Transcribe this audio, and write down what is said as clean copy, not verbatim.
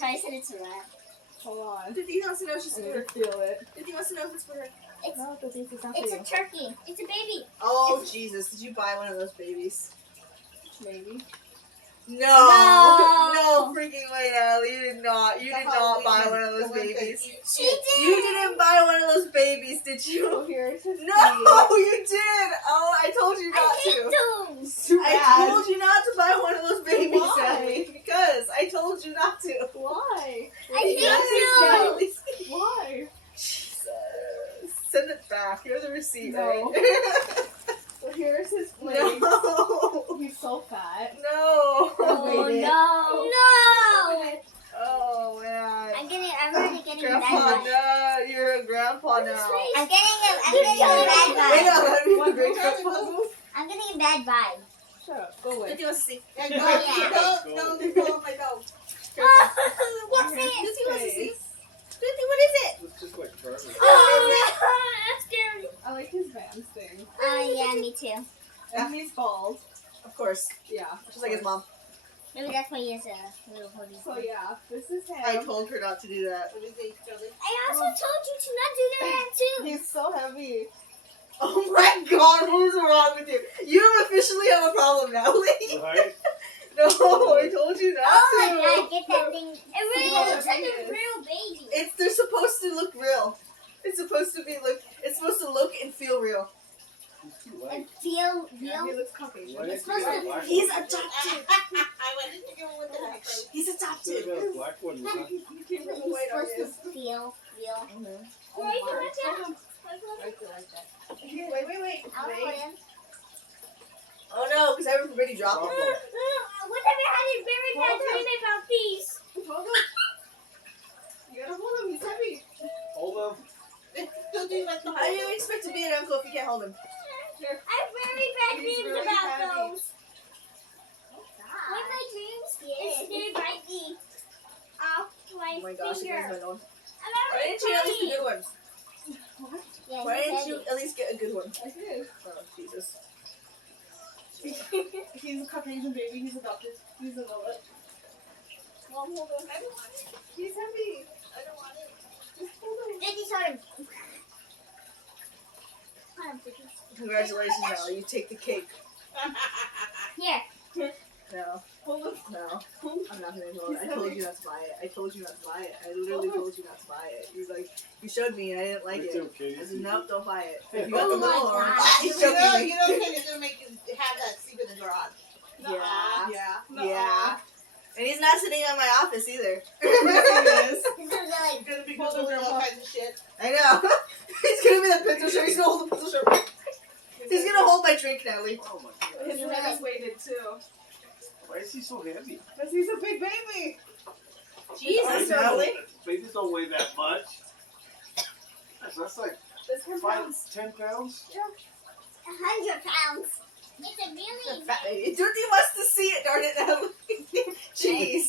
Ty said it's a rat. Hold on. Diddy wants to know if she's I for need her. to feel it. Diddy wants to know if it's for her. No, the thing is not for It's you. a turkey. It's a baby. Oh, Jesus. Did you buy one of those babies? Maybe. No. No. No freaking way, Natalie. You did not. You did not buy one of those babies. She did. You didn't buy one of those babies, did you? Oh, here it says No, you did. Oh, I told you not I hate to. those. Too I bad. told you not to buy one of those babies, Why? Natalie. Because I told you not to. Why? I hate those. Why? Jesus. Send it back. Here's the receipt, No. right? Well, here's his plate. No. He's so fat. No. Oh Wait, no. No. Oh man. I'm already getting a Grandpa, bad vibe. no, you're a grandpa now. I'm getting a bad Wait, vibe. no, let me What, break grandpa? up. I'm getting a bad vibe. Shut up. Go away. Did you want to see? Yeah. Don't fall my dog. What's Did it? you want to see? Didi, what is it? It's just like garbage. Oh, that's scary. I like his Vans thing. Yeah, me too. And he's bald. Of course. Yeah. Just like his mom. Maybe that's why he has a little hoodie. So yeah, this is him. I told her not to do that. I also told you to not do that too. He's so heavy. Oh my god, what is wrong with you? You officially have a problem now, Lee. Right? No, I told you not Oh to. my god, get that thing. It really So looks like a obvious. real baby. They're supposed to look real. It's supposed to look and feel real. He's too And light. feel Yeah, real. he looks Caucasian. Why It's didn't you supposed get a to- black He's one? adopted. He's You adopted. could've got a black one, huh? He came from He's the white supposed audience. to feel real. Oh Why you my. like that? I feel like that. Wait. I'll put him. Oh no, because I already dropped Drop him. him. What have you had a very bad dream about these? Hold him. You gotta hold him. He's heavy. Hold him. How do you expect to be an uncle if you can't hold him? I have very bad He's dreams really about heavy. those. What my dreams? It's gonna bite me off my Oh my gosh, it finger. is my nose. I'm Why already didn't you at least crying. get a good one? What? Yeah, Why he's didn't you heavy. at least get a good one? I did. Oh, Jesus. He's a Caucasian baby. He's adopted. He's a mullet. Mom, hold him. I don't want it. He's heavy. I don't want it. Just hold him. Did you sort of... Hold on, Vicky. Congratulations, Natalie. You take the cake. Here. No. Hold him. No. I'm not gonna hold it. I told you not to buy it. I told you not to buy it. I literally told you not to buy it. He's like, you showed me and I didn't like Me it. too, Katie. I said, nope, don't buy it. If you Oh got the my little one, God. he's joking me. it's gonna make you have that sleep in the garage. Yeah. Yeah. Yeah. And he's not sitting in my office either. Yes, he is. This is like... It's gonna be Hold on, Googling all Grandpa. kinds of shit. I know. He's gonna be the pencil shirt. He's gonna hold the pencil shirt. He's gonna hold my drink, Natalie. Oh my god. His leg is weighted too. Why is he so heavy? Because he's a big baby. Jesus, Babies Natalie. don't- Babies don't weigh that much. That's like That's 10 pounds. 10 pounds? 100 pounds. It's a really... Fat baby. Dorothy wants to see it, darn it, Natalie. Jeez.